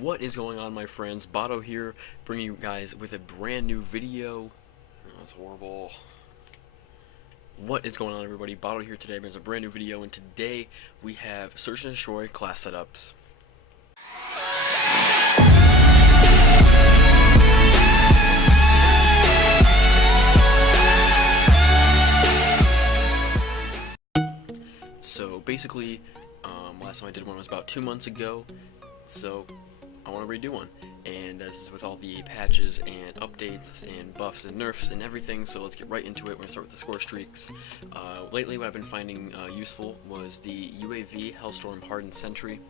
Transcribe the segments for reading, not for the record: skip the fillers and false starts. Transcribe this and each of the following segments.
What is going on, my friends? Bato here, bringing you guys with a brand new video. Oh, that's horrible. What is going on, everybody? Bato here today brings a brand new video, and today we have Search and Destroy class setups. So basically, last time I did one was about 2 months ago, so I want to redo one, and this is with all the patches and updates and buffs and nerfs and everything, so let's get right into it. We're going to start with the score streaks. Lately what I've been finding useful was the UAV Hellstorm Hardened Sentry,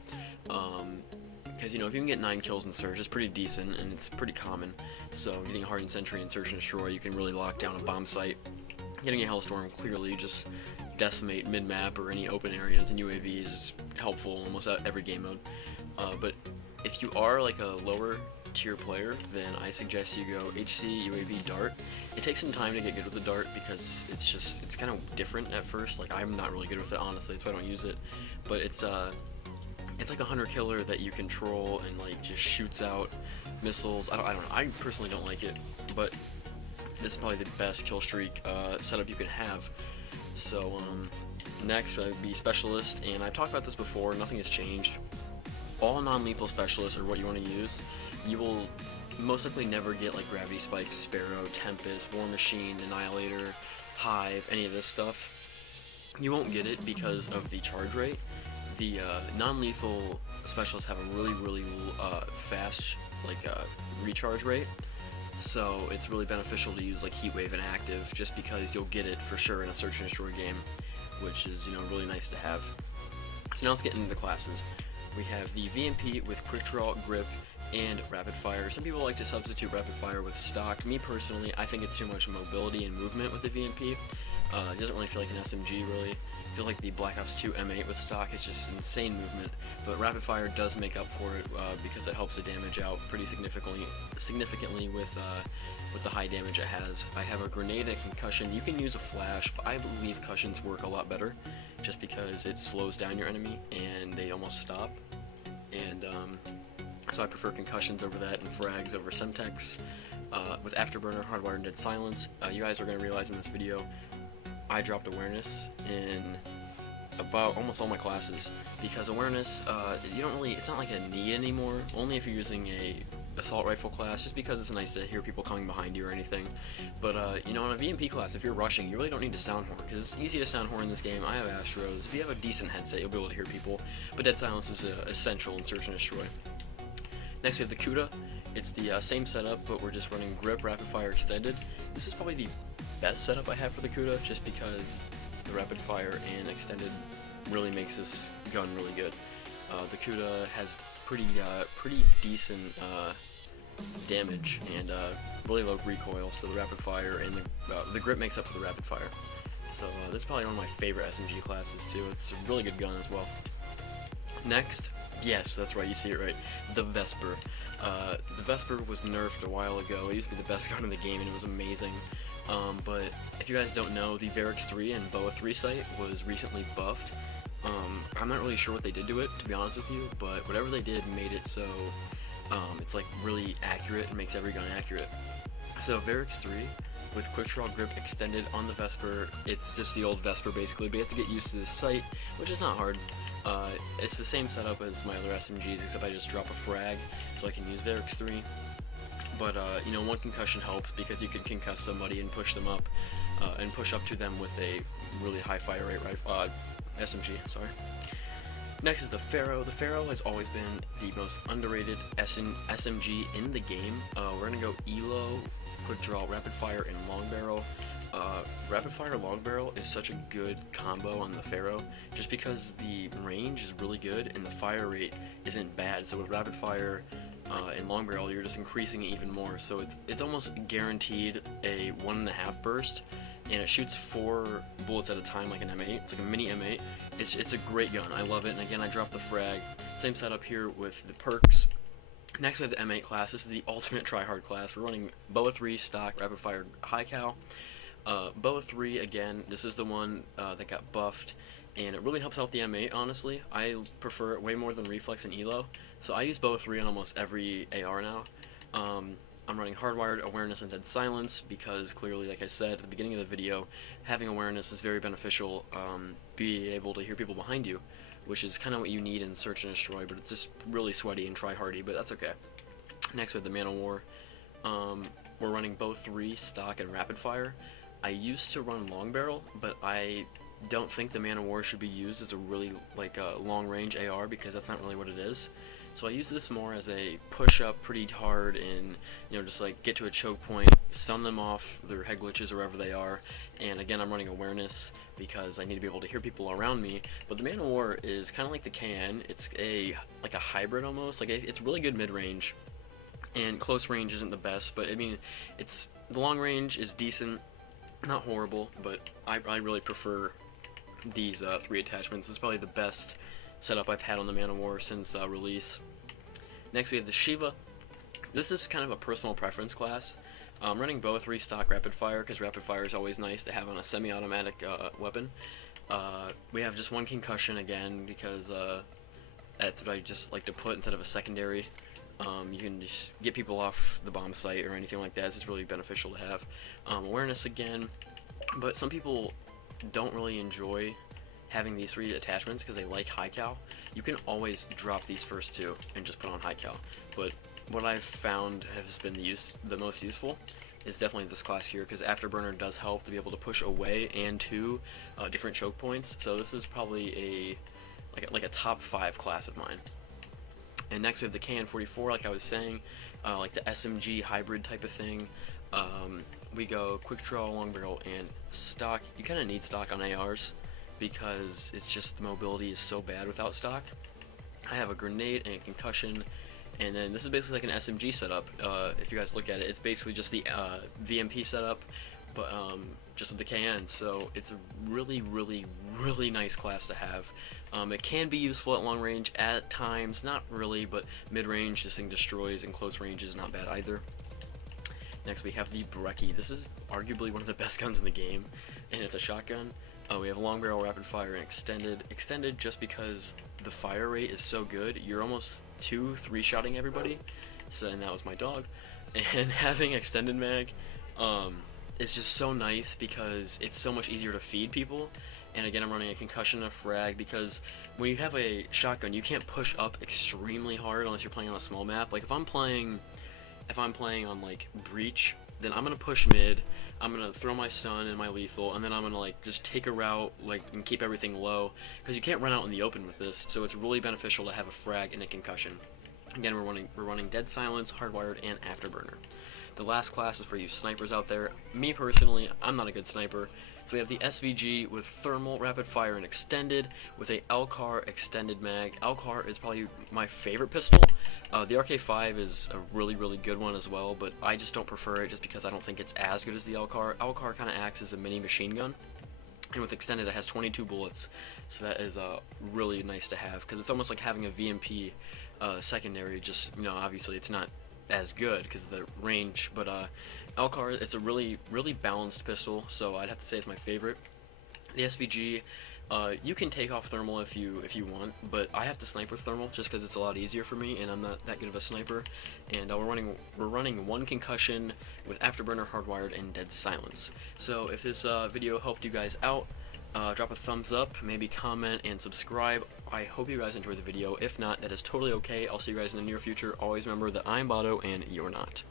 because you know, if you can get 9 kills in Search, it's pretty decent and it's pretty common, so getting a Hardened Sentry in Search and Destroy, you can really lock down a bomb site. Getting a Hellstorm, clearly just decimate mid-map or any open areas in UAV is helpful in almost every game mode. But if you are like a lower tier player, then I suggest you go HC, UAV, Dart. It takes some time to get good with the Dart because it's kind of different at first. Like, I'm not really good with it, honestly, that's why I don't use it. But it's like a hunter killer that you control and like just shoots out missiles. I don't know. I personally don't like it, but this is probably the best kill streak setup you can have. So next would be Specialist, and I've talked about this before, nothing has changed. All non-lethal specialists are what you want to use. You will most likely never get like Gravity Spike, Sparrow, Tempest, War Machine, Annihilator, Hive, any of this stuff. You won't get it because of the charge rate. The non-lethal specialists have a really fast recharge rate. So it's really beneficial to use like Heatwave and Active just because you'll get it for sure in a Search and Destroy game, which is, you know, really nice to have. So now let's get into the classes. We have the VMP with Quick Draw, Grip, and Rapid Fire. Some people like to substitute Rapid Fire with Stock. Me personally, I think it's too much mobility and movement with the VMP. It doesn't really feel like an SMG really. It feels like the Black Ops 2 M8 with Stock. It's just insane movement. But Rapid Fire does make up for it because it helps the damage out pretty significantly with the high damage it has. I have a Grenade and Concussion. You can use a Flash, but I believe Concussions work a lot better just because it slows down your enemy and they almost stop. And so I prefer Concussions over that and Frags over Semtex. With Afterburner, Hardwired, and Dead Silence, you guys are going to realize in this video I dropped Awareness in about almost all my classes because Awareness, it's not like a need anymore, only if you're using a assault rifle class, just because it's nice to hear people coming behind you or anything. But you know, on a VMP class, if you're rushing, you really don't need to sound horn because it's easy to sound horn in this game. I have Astros. If you have a decent headset, you'll be able to hear people, but Dead Silence is essential in Search and Destroy. Next we have the Kuda. It's the same setup, but we're just running Grip, Rapid Fire, Extended. This is probably the best setup I have for the Kuda, just because the Rapid Fire and Extended really makes this gun really good. The Kuda has pretty decent damage and really low recoil, so the Rapid Fire and the Grip makes up for the Rapid Fire. So this is probably one of my favorite SMG classes too. It's a really good gun as well. Next, yes, that's right, you see it right, the Vesper. The Vesper was nerfed a while ago. It used to be the best gun in the game and it was amazing. But if you guys don't know, the Varix 3 and Boa 3 sight was recently buffed. I'm not really sure what they did to it, to be honest with you, but whatever they did made it so it's like really accurate and makes every gun accurate. So Varix 3 with Quick Draw, Grip, Extended on the Vesper, it's just the old Vesper basically, but you have to get used to this sight, which is not hard. It's the same setup as my other SMGs, except I just drop a frag so I can use Varix 3. But you know, one concussion helps because you can concuss somebody and push them up, and push up to them with a really high fire rate SMG. Sorry. Next is the Pharaoh. The Pharaoh has always been the most underrated SMG in the game. We're gonna go ELO, Quick Draw, Rapid Fire, and Long Barrel. Rapid Fire Long Barrel is such a good combo on the Pharaoh, just because the range is really good and the fire rate isn't bad. So with Rapid Fire and Long Barrel, you're just increasing it even more. So it's almost guaranteed a 1.5 burst, and it shoots 4 bullets at a time like an M8. It's like a mini M8. It's a great gun. I love it. And again, I dropped the frag. Same setup here with the perks. Next we have the M8 class. This is the ultimate tryhard class. We're running Boa 3, Stock, Rapid Fire, High Cal. Boa 3, again, this is the one that got buffed, and it really helps out the M8, honestly. I prefer it way more than Reflex and Elo, so I use bow 3 on almost every AR now. I'm running Hardwired, Awareness, and Dead Silence because clearly, like I said at the beginning of the video, having awareness is very beneficial. Be able to hear people behind you, which is kind of what you need in Search and Destroy, but it's just really sweaty and try-hardy, but that's okay. Next we have the Man of War. We're running bow 3, stock, and rapid fire. I used to run long barrel, but I don't think the Man of War should be used as a really long range AR because that's not really what it is. So I use this more as a push up pretty hard and just like get to a choke point, stun them off their head glitches or wherever they are. And again, I'm running awareness because I need to be able to hear people around me. But the Man of War is kind of like the KN. It's like a hybrid almost. It's really good mid range, and close range isn't the best. But I mean, the long range is decent, not horrible. But I really prefer these 3 attachments. It's probably the best setup I've had on the Man of War since release. Next we have the Shiva. This is kind of a personal preference class. I'm running bow 3, stock, rapid fire because rapid fire is always nice to have on a semi-automatic weapon. We have just 1 concussion again because that's what I just like to put instead of a secondary. You can just get people off the bomb site or anything like that. It's just really beneficial to have. Awareness again, but some people don't really enjoy having these 3 attachments because they like high cal. You can always drop these first 2 and just put on high cal, but what I've found has been the most useful is definitely this class here because Afterburner does help to be able to push away and to different choke points. So this is probably a top 5 class of mine. And next we have the KN44, like I was saying, like the SMG hybrid type of thing. We go quick draw, long barrel, and stock. You kind of need stock on ARs because it's just the mobility is so bad without stock. I have a grenade and a concussion, and then this is basically like an SMG setup. If you guys look at it, it's basically just the VMP setup, but just with the KN. So it's a really, really, really nice class to have. It can be useful at long range at times, not really, but mid range this thing destroys, and close range is not bad either. Next we have the Brecci. This is arguably one of the best guns in the game, and it's a shotgun. We have long barrel, rapid fire, and extended. Extended just because the fire rate is so good. You're almost 2-3 shotting everybody. So, and that was my dog. And having extended mag is just so nice because it's so much easier to feed people. And again, I'm running a concussion and a frag because when you have a shotgun, you can't push up extremely hard unless you're playing on a small map. Like if I'm playing on like Breach, then I'm gonna push mid, I'm gonna throw my stun and my lethal, and then I'm gonna like just take a route and keep everything low because you can't run out in the open with this. So it's really beneficial to have a frag and a concussion. Again, we're running Dead Silence, Hardwired, and Afterburner. The last class is for you snipers out there. Me personally, I'm not a good sniper. So we have the SVG with thermal, rapid fire, and extended with a Elcar extended mag. Elcar is probably my favorite pistol. The RK5 is a really, really good one as well, but I just don't prefer it just because I don't think it's as good as the Elcar. Elcar kind of acts as a mini machine gun, and with extended it has 22 bullets, so that is really nice to have because it's almost like having a VMP secondary. Just obviously it's not as good because of the range, but Elcar, it's a really, really balanced pistol, so I'd have to say it's my favorite. The SVG, you can take off thermal if you want, but I have to snipe with thermal just because it's a lot easier for me, and I'm not that good of a sniper. And we're running 1 concussion with Afterburner, Hardwired, and Dead Silence. So if this video helped you guys out, drop a thumbs up, maybe comment, and subscribe. I hope you guys enjoyed the video. If not, that is totally okay. I'll see you guys in the near future. Always remember that I'm Bado and you're not.